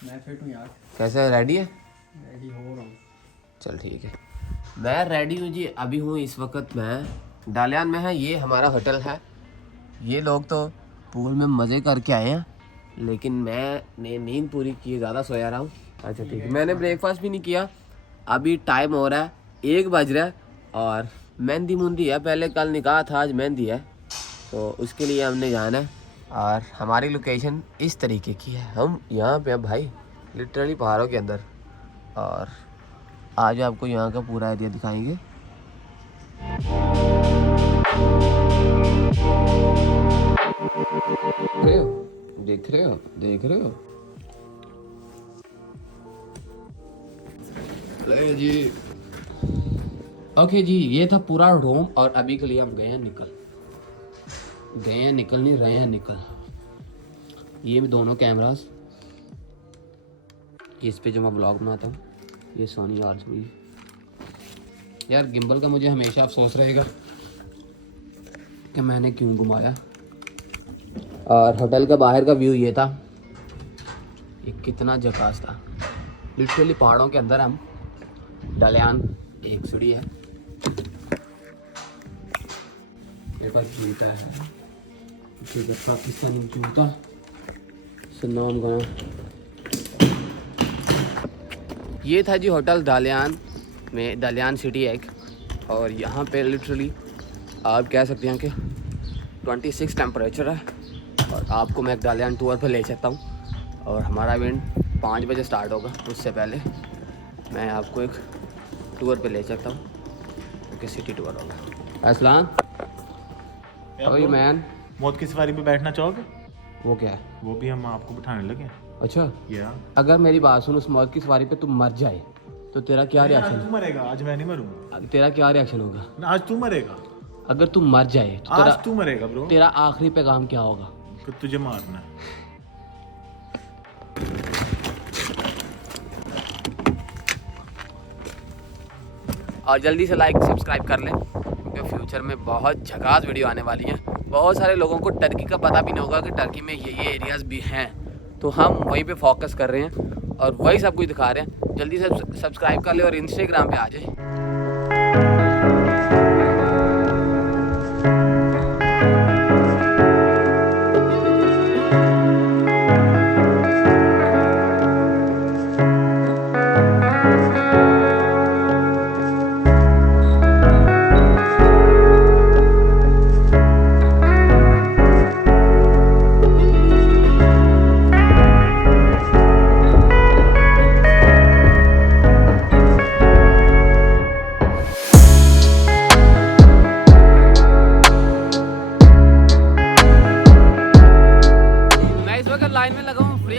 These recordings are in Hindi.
मैं फिट हूँ यार। कैसे रेडी है? रेडी हो रहा हूँ। चल ठीक है, मैं रेडी हूँ जी। अभी हूँ इस वक्त मैं डालियान में है। ये हमारा होटल है। ये लोग तो पूल में मज़े करके आए हैं, लेकिन मैंने नींद पूरी की, ज़्यादा सोया रहा हूँ। अच्छा ठीक है, मैंने ब्रेकफास्ट भी नहीं किया। अभी टाइम हो रहा है 1 बज रहा है और मेहंदी मुंदी है। पहले कल निकाह था, आज मेहंदी है, तो उसके लिए हमने जाना है। और हमारी लोकेशन इस तरीके की है। हम यहाँ पे हैं भाई, लिटरली पहाड़ों के अंदर। और आज आपको यहाँ का पूरा एरिया दिखाएंगे। देख रहे हो जी। ओके जी, ये था पूरा रूम और अभी के लिए हम गए हैं निकल नहीं रहे हैं निकल। ये दोनों कैमरास, इस पे जो मैं ब्लॉग बनाता हूँ, ये सोनी R3। यार गिम्बल का मुझे हमेशा अफसोस रहेगा कि मैंने क्यों घुमाया। और होटल का बाहर का व्यू ये था। ये कितना झकास था, लिटरली पहाड़ों के अंदर हम। डालियान एक सीढ़ी है, मेरे पास जूता है, पाकिस्तानी जूता सलाम गया। ये था जी होटल डालियान में, डालियान सिटी एक। और यहाँ पे लिटरली आप कह सकते हैं कि 26 टेम्परेचर है। और आपको मैं एक डालियान टूर पर ले सकता हूँ। और हमारा इवेंट 5 बजे स्टार्ट होगा, उससे पहले मैं आपको एक टूर पे ले सकता हूँ, क्योंकि सिटी टूर होगा। असलान मैन, मौत की सवारी पे बैठना चाहोगे? वो क्या है? वो भी हम आपको बिठाने लगे। अच्छा, या अगर मेरी बात सुन, उस मौत की सवारी पे तुम मर जाए तो तेरा क्या रिएक्शन? तू मरेगा, आज मैं नहीं मरूंगा। तेरा क्या रिएक्शन होगा? आज तू मरेगा। अगर तुम मर जाए तो आज तू मरेगा ब्रो। तेरा आखिरी पैगाम क्या होगा? कि तुझे मारना है। और जल्दी से लाइक सब्सक्राइब कर लें, क्योंकि फ्यूचर में बहुत झकास वीडियो आने वाली है। बहुत सारे लोगों को टर्की का पता भी नहीं होगा कि टर्की में ये एरियाज़ भी हैं, तो हम वहीं पे फोकस कर रहे हैं और वही सब कुछ दिखा रहे हैं। जल्दी से सब्सक्राइब कर ले और इंस्टाग्राम पे आ जाए। लाइन में लगा हूँ फ्री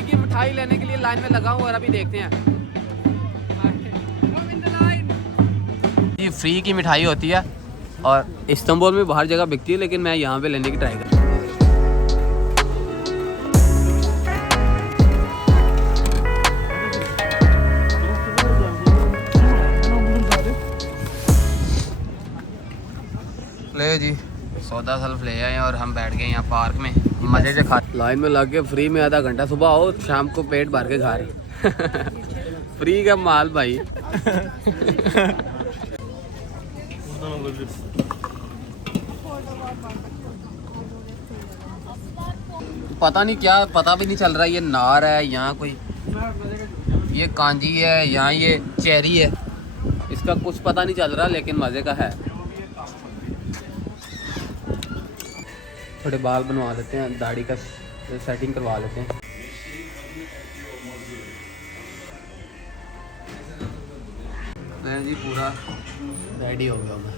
की मिठाई लेने के लिए लाइन में लगा हूँ। और अभी देखते हैं, ये फ्री की मिठाई होती है और इस्तांबुल में बाहर जगह बिकती है, लेकिन मैं यहाँ पे लेने की ट्राई कर। ले जी, सौदा सल्फ ले आए और हम बैठ गए यहाँ पार्क में मजे से खा। लाइन में लग के फ्री में आधा घंटा, सुबह आओ शाम को पेट भर के खा रहे। फ्री का माल भाई। पता नहीं क्या, पता भी नहीं चल रहा। ये नार है, यहाँ कोई ये कांजी है, यहाँ ये चेरी है, इसका कुछ पता नहीं चल रहा, लेकिन मज़े का है। थोड़े बाल बनवा लेते हैं, दाढ़ी का सेटिंग करवा लेते हैं। मैं जी पूरा रेडी हो गया हूँ।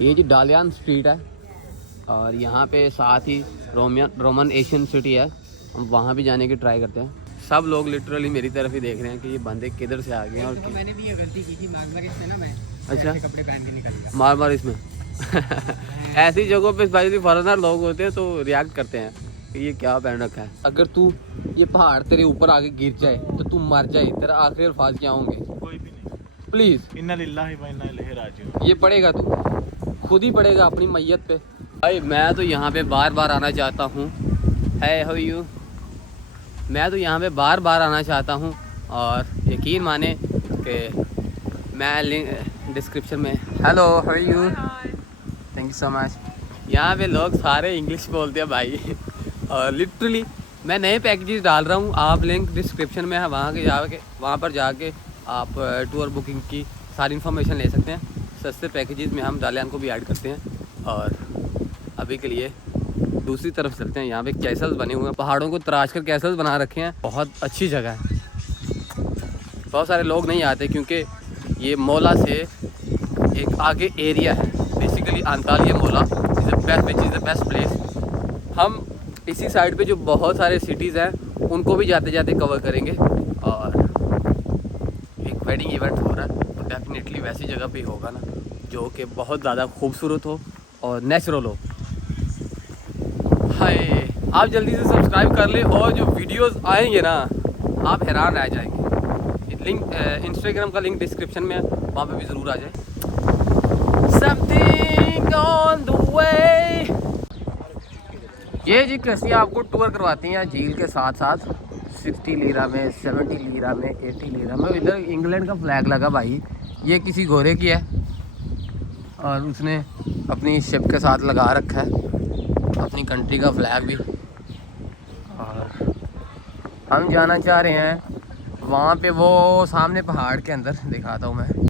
ये जी डालियान स्ट्रीट है और यहाँ पे साथ ही रोमन एशियन सिटी है। हम वहाँ भी जाने की ट्राई करते हैं। सब लोग लिटरली मेरी तरफ ही देख रहे हैं कि ये बंदे किधर से आ गए हैं। और तो मैंने भी ये गलती की थी, मार इसमें ना मैं अच्छा कपड़े पहन के निकल गया। मार इसमें। ऐसी जगहों पे भाई फॉरेनर लोग होते हैं तो रिएक्ट करते हैं कि ये क्या पहन रखा है। अगर तू ये पहाड़ तेरे ऊपर आके गिर जाए तो तू मर जाए, तेरा आखिरी अल्फाज क्या होंगे? कोई भी नहीं। प्लीज इन्ना लिल्लाहि व इन्ना इलैहि राजिऊन। ये पड़ेगा, तू खुद ही पड़ेगा अपनी मैयत पे। भाई मैं तो यहाँ पे बार बार आना चाहता हूँ। है हाउ यू? मैं तो यहाँ पे बार बार आना चाहता हूँ और यकीन माने कि मैं लिंक डिस्क्रिप्शन में hello how are you thank you so much. यहाँ पे लोग सारे इंग्लिश बोलते हैं भाई और लिटरली मैं नए पैकेजेस डाल रहा हूँ। आप लिंक डिस्क्रिप्शन में है, वहाँ पर जाके आप टूर बुकिंग की सारी इन्फॉर्मेशन ले सकते हैं। सस्ते पैकेजेस में हम डालियान को भी ऐड करते हैं। और अभी के लिए दूसरी तरफ चलते हैं। यहाँ पे कैसल्स बने हुए हैं, पहाड़ों को तराश कर कैसल्स बना रखे हैं। बहुत अच्छी जगह है, बहुत सारे लोग नहीं आते क्योंकि ये मोला से एक आगे एरिया है। बेसिकली अंतालिया मोला इज़ द बेस्ट प्लेस। हम इसी साइड पे जो बहुत सारे सिटीज़ हैं उनको भी जाते जाते कवर करेंगे। और एक वेडिंग इवेंट हो रहा है तो डेफिनेटली वैसी जगह पे होगा ना जो कि बहुत ज़्यादा खूबसूरत हो और नेचुरल हो। हाय, आप जल्दी से सब्सक्राइब कर ले और जो वीडियोस आएंगे ना आप हैरान रह जाएंगे। लिंक इंस्टाग्राम का लिंक डिस्क्रिप्शन में है, वहाँ पे भी ज़रूर आ जाए। Something on the way। ये जी कश्ती आपको टूर करवाती हैं झील के साथ साथ 60 लीरा में, 70 लीरा में, 80 लीरा में। इधर इंग्लैंड का फ्लैग लगा भाई, ये किसी गोरे की है और उसने अपनी शिप के साथ लगा रखा है अपनी कंट्री का फ्लैग भी। और हम जाना चाह रहे हैं वहाँ पे, वो सामने पहाड़ के अंदर दिखाता हूँ मैं।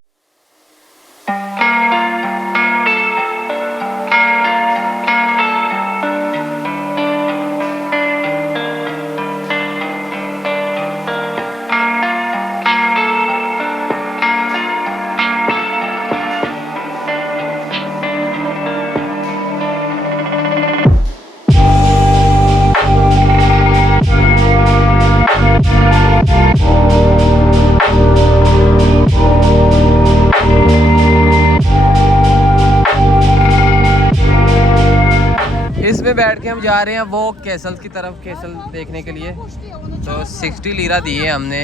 इसमें बैठ के हम जा रहे हैं वो कैसल की तरफ, कैसल देखने के लिए। तो 60 लीरा दिए हमने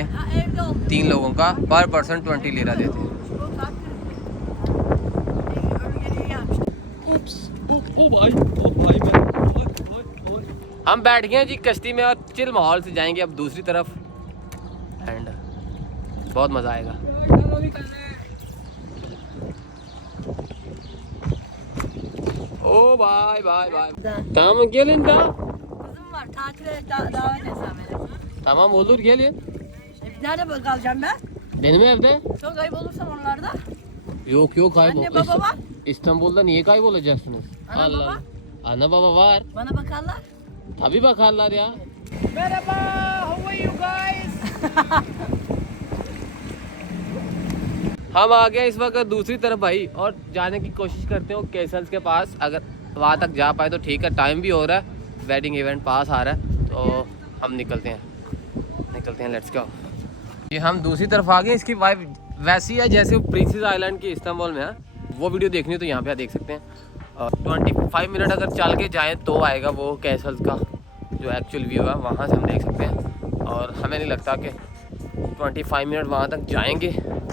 3 लोगों का, पर पर्सन 20 लीरा देते हैं। हम बैठ गए हैं जी कश्ती में और चिल माहौल से जाएंगे अब दूसरी तरफ एंड बहुत मज़ा आएगा। O bye bye bye. Tamam gelin daha. Kızım var, tatile davet etsem beni. Tamam olur gelin. Nerede kalacağım ben? Benim evde. Çok ayıp olursam onlarda. Yok kaybol. Anne baba var. İstanbul'da niye kaybolacaksınız? Ana baba. Ana baba var. Bana bakarlar. Tabii bakarlar ya. Merhaba, how are you guys? हम आ गए इस वक्त दूसरी तरफ भाई और जाने की कोशिश करते हो कैसल्स के पास। अगर वहाँ तक जा पाए तो ठीक है, टाइम भी हो रहा है, वेडिंग इवेंट पास आ रहा है तो हम निकलते हैं लेट्स गो। ये हम दूसरी तरफ आ गए। इसकी वाइफ वैसी है जैसे प्रिंसेस आइलैंड की इस्तांबुल में है। वो वीडियो देखनी हो तो यहाँ पे आप देख सकते हैं। 25 मिनट अगर चल के जाएँ तो आएगा वो कैसल्स का जो एक्चुअल व्यू है, वहाँ से हम देख सकते हैं। और हमें नहीं लगता कि 25 मिनट वहाँ तक जाएंगे,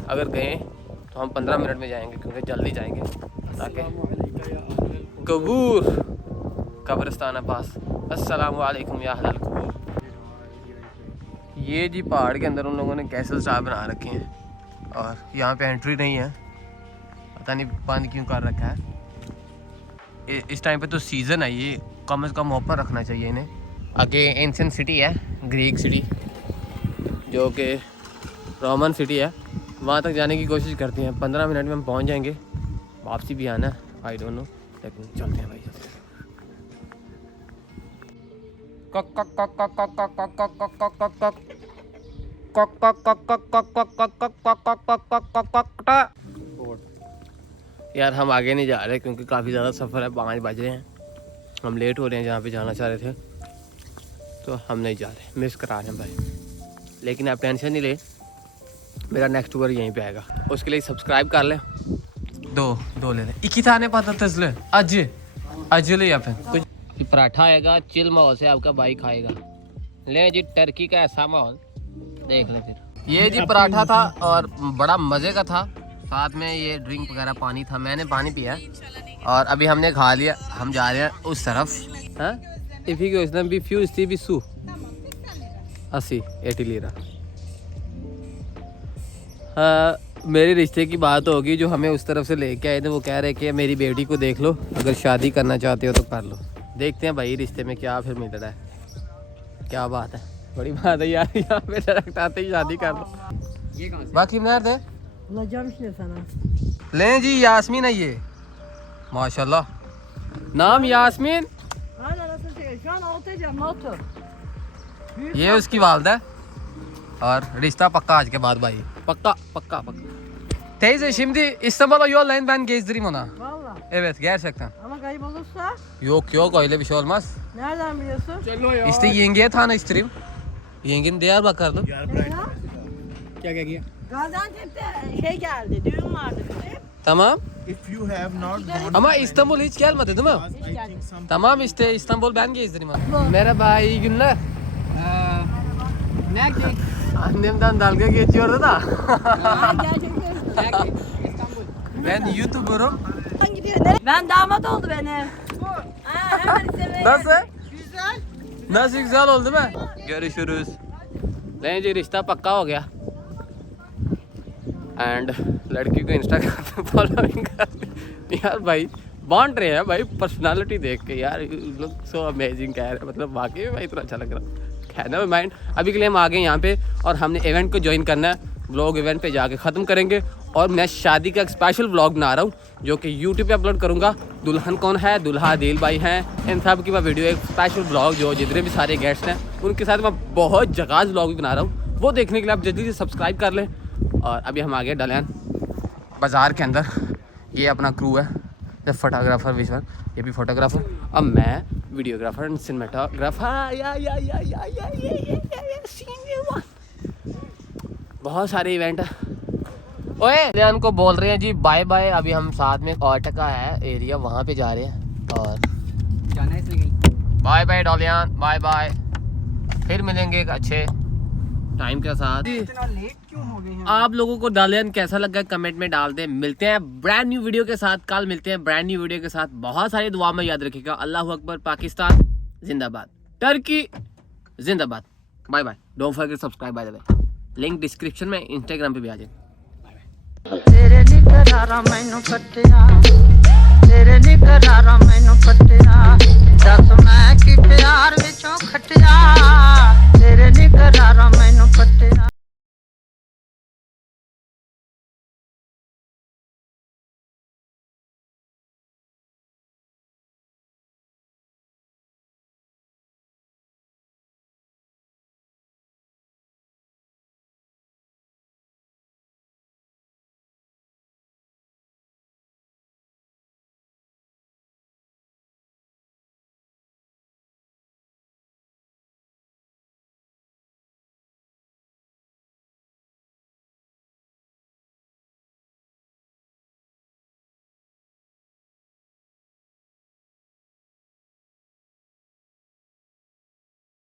अगर गए तो हम 15 मिनट में जाएंगे क्योंकि जल्दी जाएंगे ताकि कबूर कब्रिस्तान पास। अस्सलाम वालेकुम या अहलल कबूर। ये जी पहाड़ के अंदर उन लोगों ने कैसल स्टार बना रखे हैं और यहाँ पे एंट्री नहीं है, पता नहीं बंद क्यों कर रखा है। इस टाइम पे तो सीज़न है, ये कम से कम ओपन रखना चाहिए इन्हें। आगे एंशिएंट सिटी है, ग्रीक सिटी जो कि रोमन सिटी है, वहाँ तक जाने की कोशिश करते हैं। 15 मिनट में हम पहुँच जाएंगे। वापसी भी आना है, आई डोंट नो, लेकिन चलते हैं भाई। यार हम आगे नहीं जा रहे क्योंकि काफ़ी ज़्यादा सफ़र है, 5 बज रहे हैं, हम लेट हो रहे हैं जहाँ पे जाना चाह रहे थे, तो हम नहीं जा रहे, मिस करा रहे हैं भाई। लेकिन आप टेंशन नहीं ले, मेरा नेक्स्ट टूर यहीं पे आएगा, उसके लिए सब्सक्राइब कर लें। दो ले लें। इक्की थाने पता तसले आज ले या फिर कुछ पराठा आएगा, चिल माहौल से आपका भाई खाएगा। ले जी टर्की का ऐसा माहौल देख लें। फिर ये जी पराठा था और बड़ा मज़े का था, साथ में ये ड्रिंक वगैरह पानी था, मैंने पानी पिया और अभी हमने खा लिया। हम जा रहे हैं उस तरफ। हाँ 80 लीरा। मेरे रिश्ते की बात होगी, जो हमें उस तरफ से लेके आए थे वो कह रहे कि मेरी बेटी को देख लो, अगर शादी करना चाहते हो तो कर लो। देखते हैं भाई रिश्ते में क्या फिर मिल रहा है। क्या बात है, बड़ी बात है यार, यहाँ पे डायरेक्ट आते ही शादी कर लो। बाकी मिनार दे लें जी। यास्मीन है ये, माशाल्लाह। नाम यास्मीन, ये उसकी वालदा है। और रिश्ता पक्का आज के बाद भाई, पक्का पक्का पक्का. Teyze şimdi İstanbul'a yollayın, ben gezdireyim ona. Valla. Evet gerçekten. Ama kayıp olursa Yok yok öyle bir şey olmaz. nereden biliyorsun? İşte yengeye tanıştırayım. Yengen Diyarbakırlı. यार bride Gaziantep'te şey geldi, düğün vardı bizim. Tamam. if you have not gone Ama İstanbul hiç gelmedi değil mi? I think some Tamam işte İstanbul ben gezdireyim onu. Merhaba, iyi günler. Nerede? Annemden dalga geçiyordu da. Ha, gerçekten. Ben YouTuber'ım. Ben gidiyor. Nereye? Ben damat oldu beni. Ha, hemen istemeye. Nasıl? Güzel. Nasıl, güzel oldu değil mi? Görüşürüz. नहीं जी, रिश्ता पक्का हो गया एंड लड़की को इंस्टाग्राम पे फॉलोइंग कर यार भाई बांट रहे हैं भाई, पर्सनालिटी देख के यार लुक सो अमेजिंग कह रहे हैं, मतलब वाकई में भाई इतना अच्छा लग रहा है ना माइंड। अभी के लिए हम आ गए यहाँ पे और हमने इवेंट को ज्वाइन करना है। व्लॉग इवेंट पे जाके ख़त्म करेंगे और मैं शादी का एक स्पेशल व्लॉग बना रहा हूँ जो कि यूट्यूब पे अपलोड करूँगा। दुल्हन कौन है, दुल्हा दिल भाई हैं, इन सब की मैं वीडियो एक स्पेशल व्लॉग जो जितने भी सारे गेस्ट हैं उनके साथ मैं बहुत जगह व्लॉग भी बना रहा हूँ, वो देखने के लिए आप जल्दी से सब्सक्राइब कर लें। और अभी हम आ गए डालियान बाज़ार के अंदर। ये अपना क्रू है, ये फोटोग्राफर विश्वन, ये भी फोटोग्राफर, अब मैं वीडियोग्राफर एंड सिनेमाटोग्राफर। बहुत सारे इवेंट है। ओए डालियान को बोल रहे हैं जी बाय बाय। अभी हम साथ में ऑटका है एरिया, वहाँ पे जा रहे हैं और जाना है इसलिए बाय बाय डालियान, बाय बाय। फिर मिलेंगे एक अच्छे टाइम के साथ। इतना लेट क्यों हो गए हैं? आप लोगों को डालियान कैसा लगा कमेंट में डाल दें। मिलते हैं ब्रांड न्यू वीडियो के साथ, कल मिलते हैं ब्रांड न्यू वीडियो के साथ। बहुत सारी दुआ में याद रखिएगा। अल्लाह अकबर, पाकिस्तान जिंदाबाद, टर्की जिंदाबाद। Bye bye, don't forget subscribe by the way. Link description में, इंस्टाग्राम पे भी आ जाए। तेरे निकरारा मैनू कटिया, तेरे निकरारा मैनू कटिया, दस मैं कि प्यार विचों खटिया।